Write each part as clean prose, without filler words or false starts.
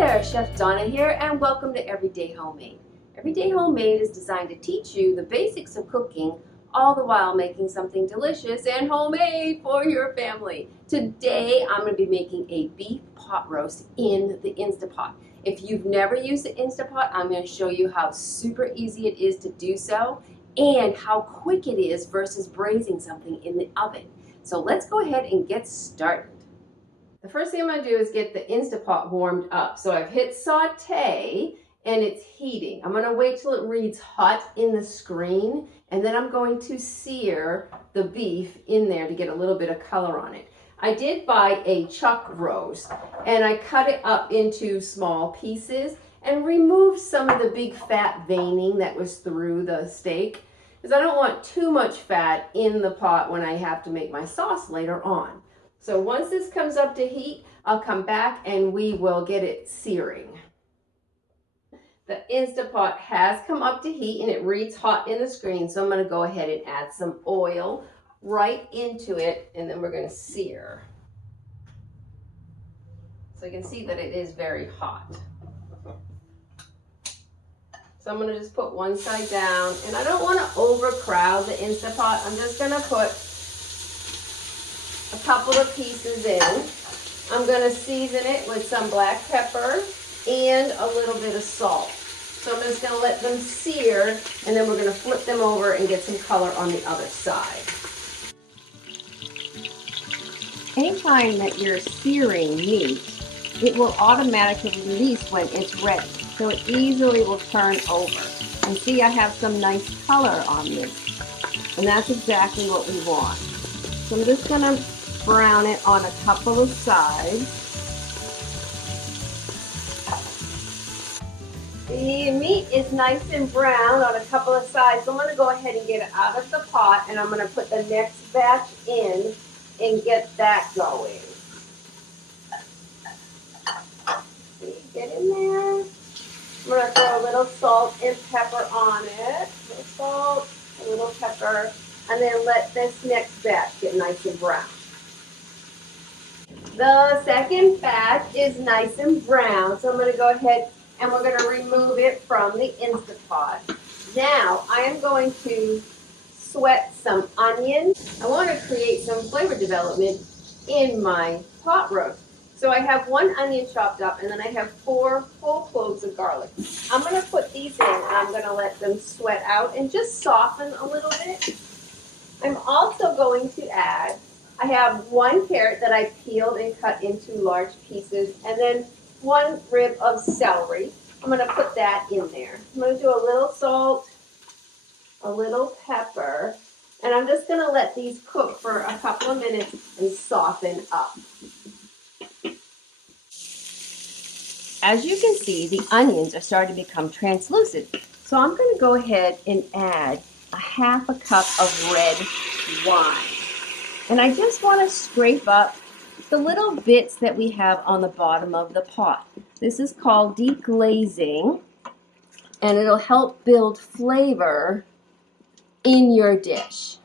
there, Chef Donna here, and welcome to Everyday Homemade. Everyday Homemade is designed to teach you the basics of cooking, all the while making something delicious and homemade for your family. Today, I'm going to be making a beef pot roast in the Instapot. If you've never used the Instapot, I'm going to show you how super easy it is to do so and how quick it is versus braising something in the oven. So let's go ahead and get started. The first thing I'm going to do is get the Instapot warmed up. So I've hit saute and it's heating. I'm going to wait till it reads hot in the screen, and then I'm going to sear the beef in there to get a little bit of color on it. I did buy a chuck roast and I cut it up into small pieces and removed some of the big fat veining that was through the steak, because I don't want too much fat in the pot when I have to make my sauce later on. So once this comes up to heat, I'll come back and we will get it searing. The Instapot has come up to heat and it reads hot in the screen, so I'm going to go ahead and add some oil right into it, and then we're going to sear. So you can see that it is very hot. So I'm going to just put one side down, and I don't want to overcrowd the Instapot. I'm just going to put a couple of pieces in. I'm going to season it with some black pepper and a little bit of salt. So I'm just going to let them sear, and then we're going to flip them over and get some color on the other side. Anytime that you're searing meat, it will automatically release when it's ready. So it easily will turn over. And see, I have some nice color on this. And that's exactly what we want. So I'm just going to brown it on a couple of sides. The meat is nice and brown on a couple of sides, so I'm going to go ahead and get it out of the pot, and I'm going to put the next batch in and get that going. Get in there. I'm going to throw a little salt and pepper on it. A little salt, a little pepper, and then let this next batch get nice and brown. The second batch is nice and brown, so I'm going to go ahead and we're going to remove it from the Instapot. Now I am going to sweat some onions. I want to create some flavor development in my pot roast. So I have one onion chopped up, and then I have 4 full cloves of garlic. I'm going to put these in, and I'm going to let them sweat out and just soften a little bit. I'm also going to add, I have 1 carrot that I peeled and cut into large pieces, and then 1 rib of celery. I'm going to put that in there. I'm going to do a little salt, a little pepper, and I'm just going to let these cook for a couple of minutes and soften up. As you can see, the onions are starting to become translucent. So I'm going to go ahead and add a ½ cup of red wine. And I just want to scrape up the little bits that we have on the bottom of the pot. This is called deglazing, and it'll help build flavor in your dish.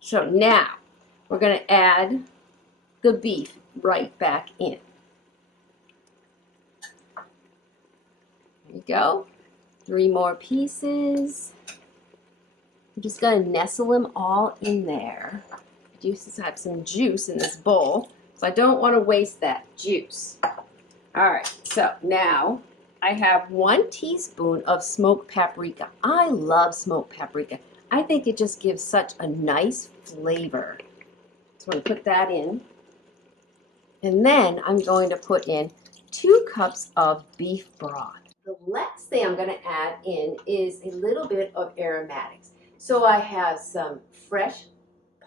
So now we're going to add the beef right back in. There you go. 3 more pieces. I'm just going to nestle them all in there. I have some juice in this bowl, so I don't want to waste that juice. All right, so now I have 1 teaspoon of smoked paprika. I love smoked paprika. I think it just gives such a nice flavor. So I'm going to put that in. And then I'm going to put in 2 cups of beef broth. The last thing I'm going to add in is a little bit of aromatics. So I have some fresh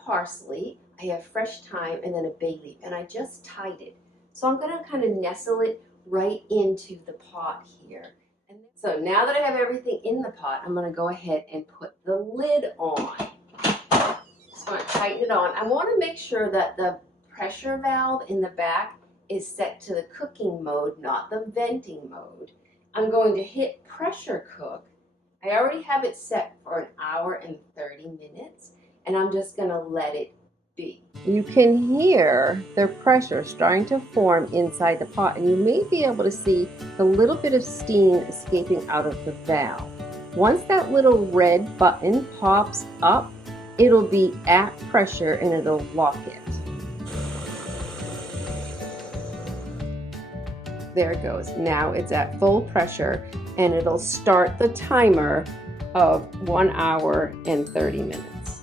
parsley, I have fresh thyme, and then a bay leaf, and I just tied it. So I'm going to kind of nestle it right into the pot here. And so now that I have everything in the pot, I'm going to go ahead and put the lid on. Just want to tighten it on. I want to make sure that the pressure valve in the back is set to the cooking mode, not the venting mode. I'm going to hit pressure cook. I already have it set for 1 hour and 30 minutes, and I'm just going to let it beef. You can hear the pressure starting to form inside the pot, and you may be able to see the little bit of steam escaping out of the valve. Once that little red button pops up, it'll be at pressure and it'll lock it. There it goes. Now it's at full pressure and it'll start the timer of 1 hour and 30 minutes.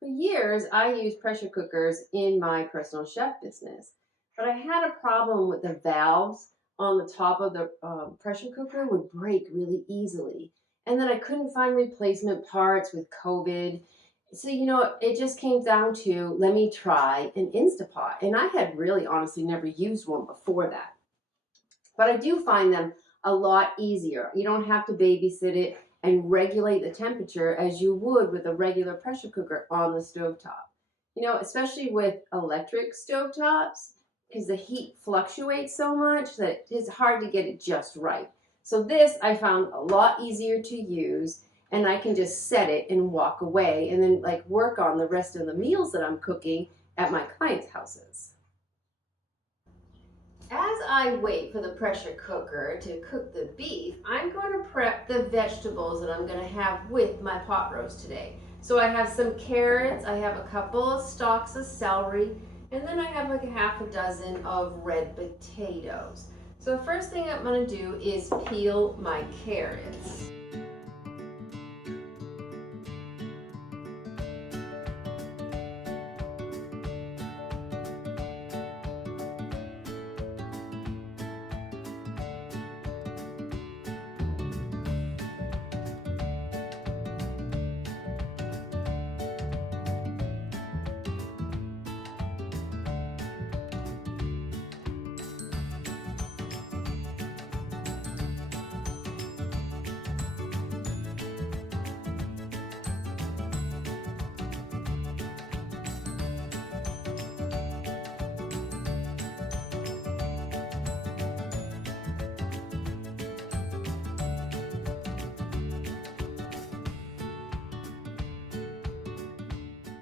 For years, I used pressure cookers in my personal chef business, but I had a problem with the valves on the top of the pressure cooker would break really easily. And then I couldn't find replacement parts with COVID. So, it just came down to, let me try an Instapot. And I had really honestly never used one before that. But I do find them a lot easier. You don't have to babysit it and regulate the temperature as you would with a regular pressure cooker on the stovetop. Especially with electric stovetops, because the heat fluctuates so much that it's hard to get it just right. So this I found a lot easier to use, and I can just set it and walk away and then work on the rest of the meals that I'm cooking at my clients' houses. As I wait for the pressure cooker to cook the beef, I'm going to prep the vegetables that I'm going to have with my pot roast today. So I have some carrots, I have a couple of stalks of celery, and then I have a half a dozen of red potatoes. So the first thing I'm going to do is peel my carrots.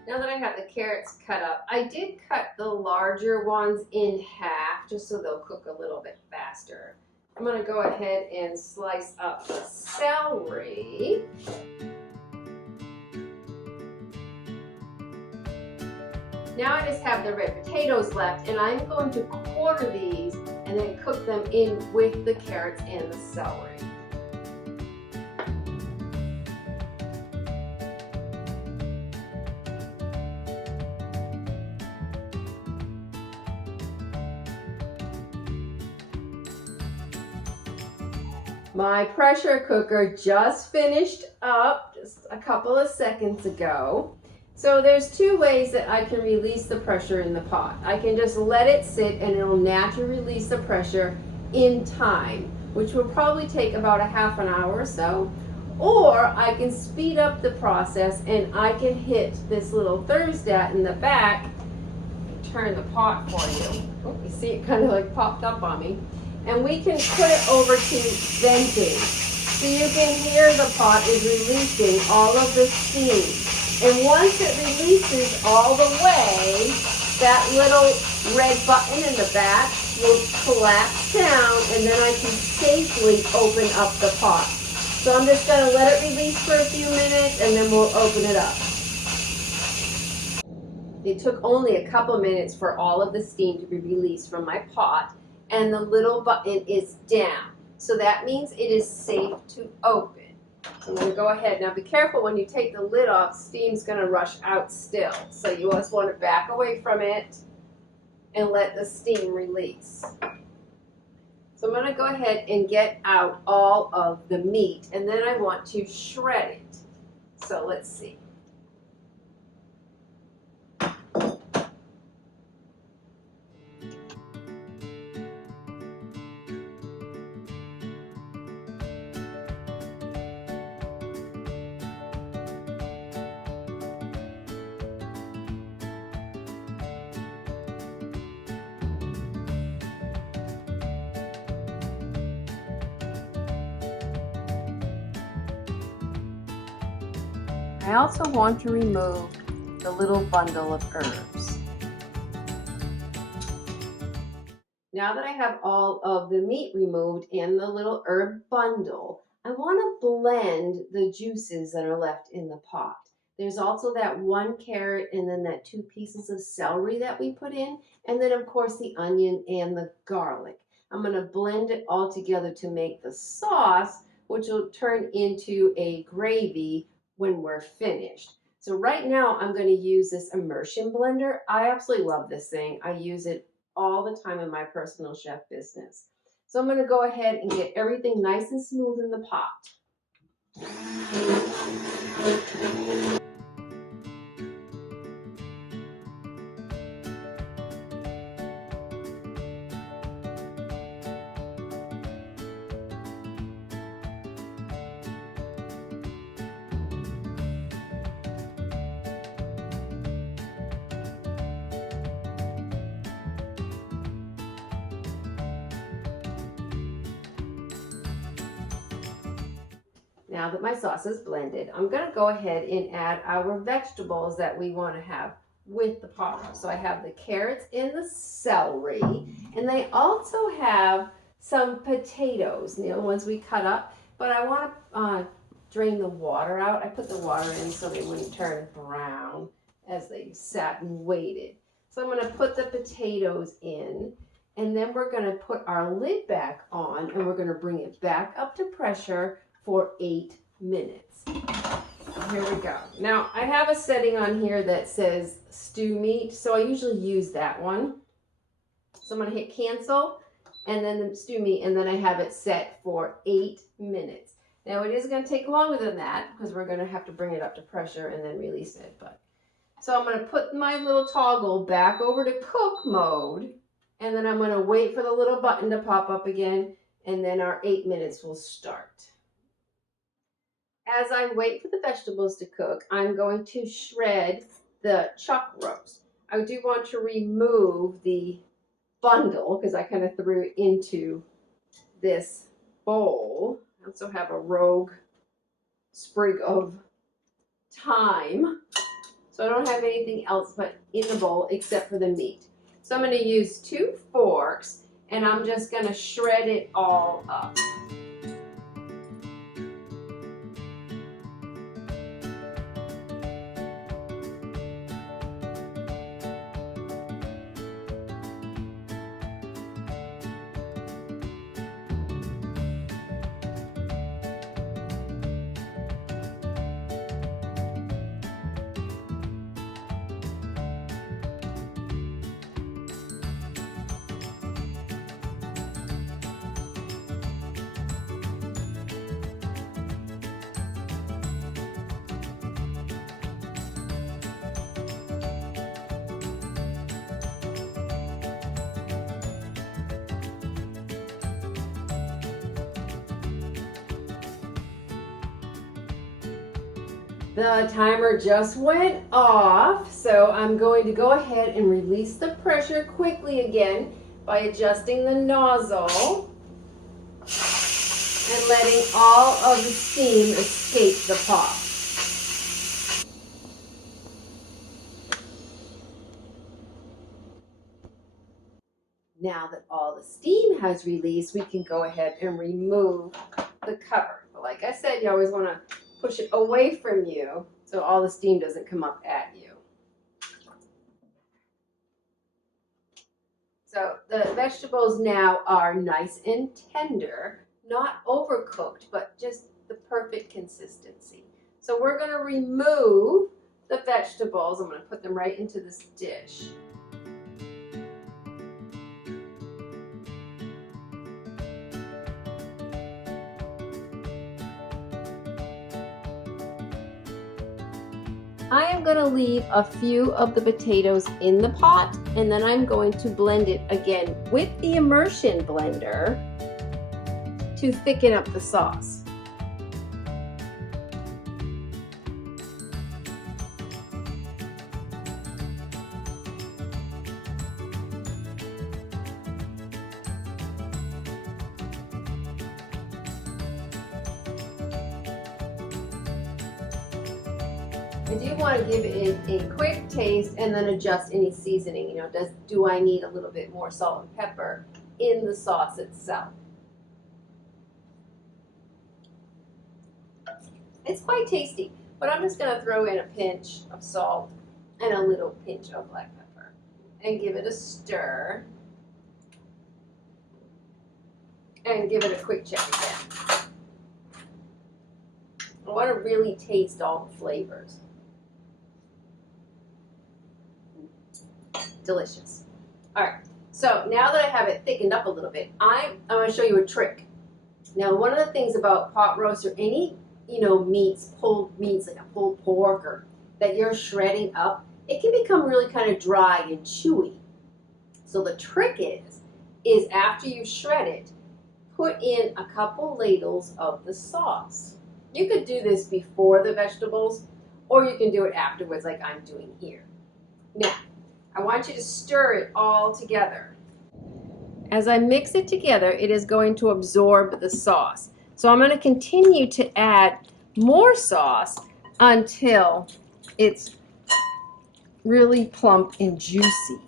Now that I have the carrots cut up, I did cut the larger ones in half just so they'll cook a little bit faster. I'm going to go ahead and slice up the celery. Now I just have the red potatoes left, and I'm going to quarter these and then cook them in with the carrots and the celery. My pressure cooker just finished up just a couple of seconds ago. So there's two ways that I can release the pressure in the pot. I can just let it sit and it'll naturally release the pressure in time, which will probably take about a half an hour or so. Or I can speed up the process and I can hit this little thermostat in the back and turn the pot for you. Oh, you see it kind of popped up on me. And we can put it over to venting. So you can hear the pot is releasing all of the steam. And once it releases all the way, that little red button in the back will collapse down, and then I can safely open up the pot. So I'm just going to let it release for a few minutes and then we'll open it up. It took only a couple minutes for all of the steam to be released from my pot. And the little button is down. So that means it is safe to open. I'm going to go ahead. Now be careful when you take the lid off, steam's going to rush out still. So you just want to back away from it and let the steam release. So I'm going to go ahead and get out all of the meat, and then I want to shred it. So let's see. I also want to remove the little bundle of herbs. Now that I have all of the meat removed and the little herb bundle, I want to blend the juices that are left in the pot. There's also that 1 carrot and then that 2 pieces of celery that we put in, and then of course the onion and the garlic. I'm going to blend it all together to make the sauce, which will turn into a gravy when we're finished. So right now I'm going to use this immersion blender. I absolutely love this thing. I use it all the time in my personal chef business. So I'm going to go ahead and get everything nice and smooth in the pot. Now that my sauce is blended, I'm going to go ahead and add our vegetables that we want to have with the pot. So I have the carrots and the celery, and they also have some potatoes, the ones we cut up, but I want to drain the water out. I put the water in so they wouldn't turn brown as they sat and waited. So I'm going to put the potatoes in, and then we're going to put our lid back on, and we're going to bring it back up to pressure for 8 minutes. Here we go. Now I have a setting on here that says stew meat, so I usually use that one. So I'm going to hit cancel and then the stew meat, and then I have it set for 8 minutes. Now it is going to take longer than that because we're going to have to bring it up to pressure and then release it. So I'm going to put my little toggle back over to cook mode, and then I'm going to wait for the little button to pop up again, and then our 8 minutes will start. As I wait for the vegetables to cook, I'm going to shred the chuck roast. I do want to remove the bundle because I kind of threw it into this bowl. I also have a rogue sprig of thyme. So I don't have anything else but in the bowl except for the meat. So I'm going to use 2 forks and I'm just going to shred it all up. The timer just went off, so I'm going to go ahead and release the pressure quickly again by adjusting the nozzle and letting all of the steam escape the pot. Now that all the steam has released, we can go ahead and remove the cover. But like I said, you always want to push it away from you so all the steam doesn't come up at you. So the vegetables now are nice and tender, not overcooked, but just the perfect consistency. So we're going to remove the vegetables. I'm going to put them right into this dish. I am going to leave a few of the potatoes in the pot, and then I'm going to blend it again with the immersion blender to thicken up the sauce. I do want to give it a quick taste and then adjust any seasoning. You know, do I need a little bit more salt and pepper in the sauce itself? It's quite tasty, but I'm just going to throw in a pinch of salt and a little pinch of black pepper and give it a stir and give it a quick check again. I want to really taste all the flavors. Delicious. All right, so now that I have it thickened up a little bit, I'm going to show you a trick. Now, one of the things about pot roast or any, you know, pulled meats like a pulled pork or that you're shredding up, it can become really kind of dry and chewy. So the trick is after you shred it, put in a couple ladles of the sauce. You could do this before the vegetables, or you can do it afterwards like I'm doing here. Now, I want you to stir it all together. As I mix it together, it is going to absorb the sauce. So I'm going to continue to add more sauce until it's really plump and juicy.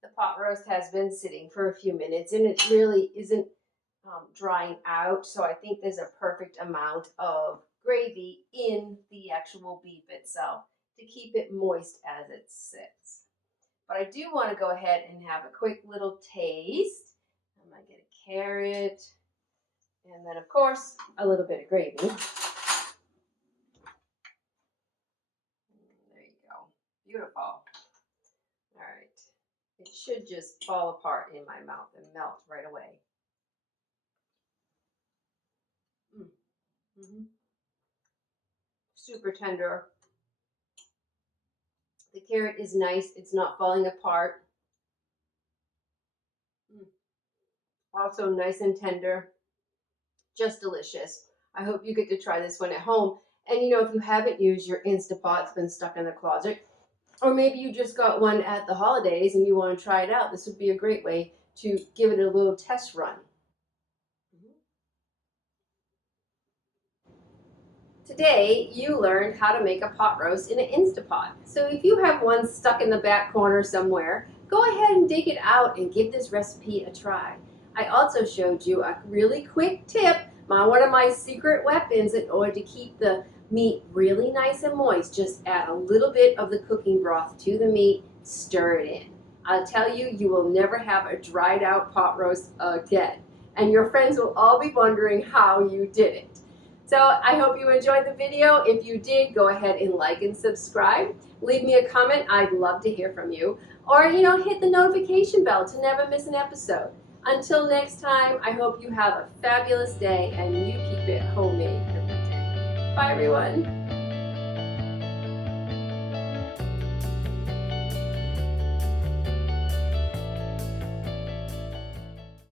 The pot roast has been sitting for a few minutes and it really isn't drying out, so I think there's a perfect amount of gravy in the actual beef itself to keep it moist as it sits. But I do want to go ahead and have a quick little taste. I'm going to get a carrot and then, of course, a little bit of gravy. There you go. Beautiful. All right. It should just fall apart in my mouth and melt right away. Super tender. The carrot is nice. It's not falling apart. Also nice and tender. Just delicious. I hope you get to try this one at home. And you know, if you haven't used your Instapot, it's been stuck in the closet, or maybe you just got one at the holidays and you want to try it out, this would be a great way to give it a little test run. Today, you learned how to make a pot roast in an Instapot. So if you have one stuck in the back corner somewhere, go ahead and dig it out and give this recipe a try. I also showed you a really quick tip, one of my secret weapons in order to keep the meat really nice and moist. Just add a little bit of the cooking broth to the meat, stir it in. I'll tell you, you will never have a dried out pot roast again. And your friends will all be wondering how you did it. So I hope you enjoyed the video. If you did, go ahead and like and subscribe. Leave me a comment. I'd love to hear from you. Or, you know, hit the notification bell to never miss an episode. Until next time, I hope you have a fabulous day and you keep it homemade every day. Bye, everyone.